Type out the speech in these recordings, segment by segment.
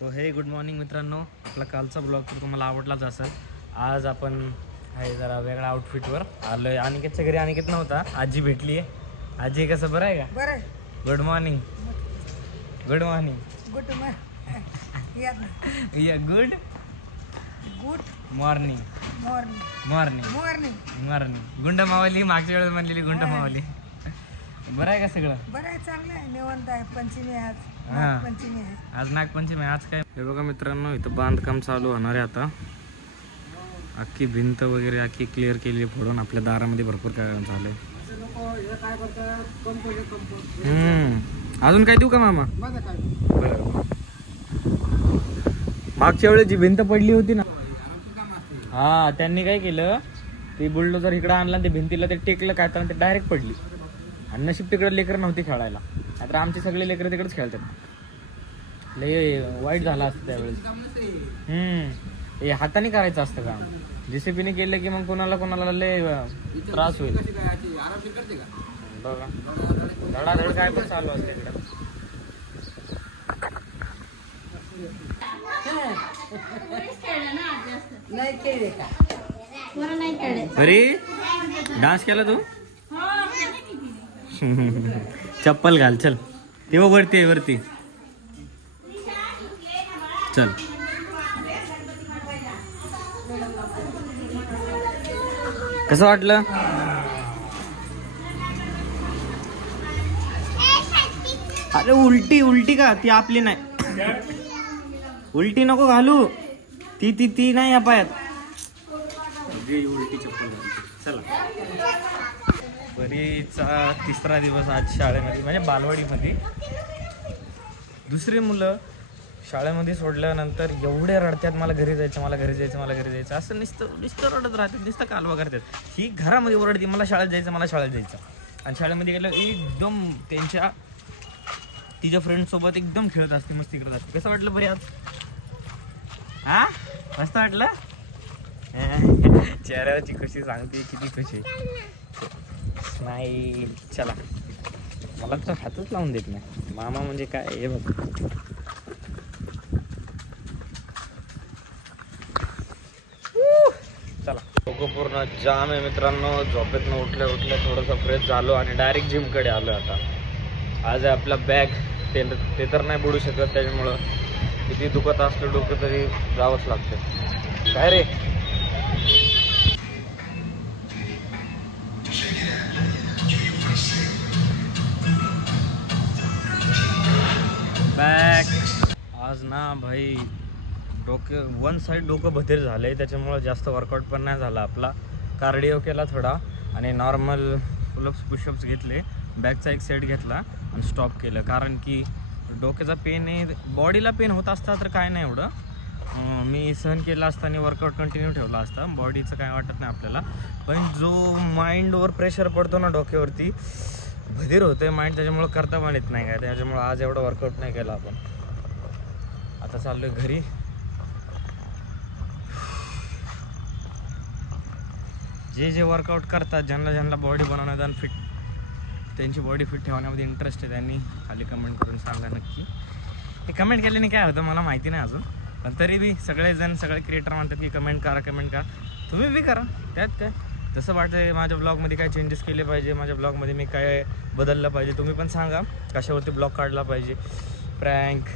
तो हे good morning मित्रांनो, आपला कालचा ब्लॉग तर तुम्हाला आवडलाच असेल. आज आपण आहे जरा वेगळ्या आउटफिटवर आलोय. अनिकेतच्या घरी अनिकेत नव्हता, आजी भेटली आहे. आजी कसं बरं आहे का? बरं. Good morning. Good morning. Good morning. या good good morning. Morning morning morning morning. गुंड मावली मागच्या वेळेस म्हणलेली गुंड मावली. बरं आहे का सगळं? बरं आहे, चांगलं आहे. निवांत आहे. पंचमी आहे आज. हा. पंचमी आहे आज नागपंचमी. आज काय हे बघा मित्रांनो, इथं बांधकाम चालू होणार आहे आता. अख्खी भिंत वगैरे अख्खी क्लिअर केली फोडून. आपल्या दारामध्ये भरपूर काय झालंय. अजून काय देऊ का मामा? बरं. मागच्या वेळेस जी भिंत पडली होती ना, हा त्यांनी काय केलं, ते बुलडोजर इकडे आणला, ते भिंतीला ते टेकलं काय तर ते डायरेक्ट पडली. आणि नशीब तिकडे लेकर नव्हती खेळायला, आता आमचे सगळे लेकर तिकडेच खेळतात. लय वाईट झालं असतं त्यावेळेस. हे हाताने करायचं असतं काम. जेसीबीने केलं की मग कोणाला लय त्रास होईल. बघा धडाधड काय पण चालू असते इकडं. बरी डान्स केला तू? चप्पल घाल चल. तेव्हा वरती आहे वरती चल. कसं वाटलं? अरे उलटी उलटी का? ती आपली नाही. उलटी नको घालू. ती नाही या पायात. उलटी चप्पल चला. बरीचा तिसरा दिवस आज शाळेमध्ये, म्हणजे बालवाडीमध्ये. दुसरी मुलं शाळेमध्ये सोडल्यानंतर एवढे रडतात, मला घरी जायचं, मला घरी जायचं, मला घरी जायचं, असं नुसतं रडत राहतात, नुसतं कालवा करतात. ही घरामध्ये ओरडते, मला शाळेत जायचं, मला शाळेत जायचं. आणि शाळेमध्ये गेलं एकदम तिच्या फ्रेंडसोबत एकदम खेळत असते, मस्ती करत असते. कसं वाटलं बरी आज? हा मस्त वाटलं. चेहऱ्यावरची खुशी सांगते किती खुशी नाही. चला, मला तर हातच लावून देत नाही मामा. म्हणजे काय हे बघ. चला, डोकं पूर्ण जाम आहे मित्रांनो. झोपेतनं उठल्या थोडंसं फ्रेश झालो आणि डायरेक्ट जिमकडे आलो. आता आज आहे आपला बॅग. ते तर नाही बुडू शकत, त्याच्यामुळं किती दुखत असलं डोकं तरी जावंच लागतं. काय रे? बॅक आज ना भाई वन साईड डोकं बधीर झालंय, त्याच्यामुळं जास्त वर्कआउट पण नाही झाला आपला. कार्डिओ केला थोडा आणि नॉर्मल पुलअप्स पुशअप्स घेतले. बॅकचा एक सेट घेतला आणि स्टॉप केलं, कारण की डोक्याचा पेन आहे. बॉडीला पेन होत असता तर काय नाही एवढं, मी सहन केला असता आणि वर्कआउट कंटिन्यू ठेवला असता. बॉडीचं काय वाटत नाही आपल्याला, पण जो माइंडवर प्रेशर पडतो ना डोक्यावरती, बधीर होते माइंड, त्याच्यामुळं करता पण येत नाही काय. त्याच्यामुळं आज एवढं वर्कआउट नाही केलं आपण. आता चाललोय घरी. जे वर्कआउट करतात, ज्यांना बॉडी बनवण्यात आणि त्यांची बॉडी फिट ठेवण्यामध्ये इंटरेस्ट आहे, त्यांनी खाली कमेंट करून सांगा नक्की. हे कमेंट केल्याने काय होतं मला माहिती नाही अजून, पण तरी बी सगळे क्रिएटर म्हणतात की कमेंट करा. तुम्ही बी करा, त्यात काय. जसं वाटतं माझ्या ब्लॉगमध्ये काय चेंजेस केले पाहिजे, माझ्या ब्लॉगमध्ये मी काय बदललं पाहिजे, तुम्ही पण सांगा. कशावरती ब्लॉग काढला पाहिजे, प्रँक,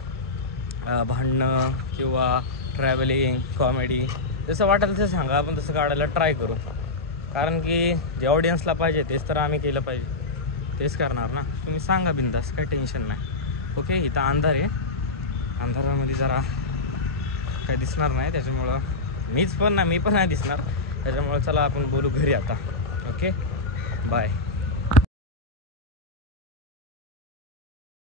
भांडणं किंवा ट्रॅव्हलिंग, कॉमेडी, जसं वाटेल तसं सांगा. आपण तसं काढायला ट्राय करू, कारण की जे ऑडियन्सला पाहिजे तेच तर आम्ही केलं पाहिजे, तेच करणार ना. तुम्ही सांगा बिंदास, काही टेन्शन नाही. ओके. इथं अंधार आहे, अंधारामध्ये जरा काही दिसणार नाही, त्याच्यामुळं मी पण नाही दिसणार. त्याच्यामुळं चला आपण बोलू घरी आता. Okay, bye.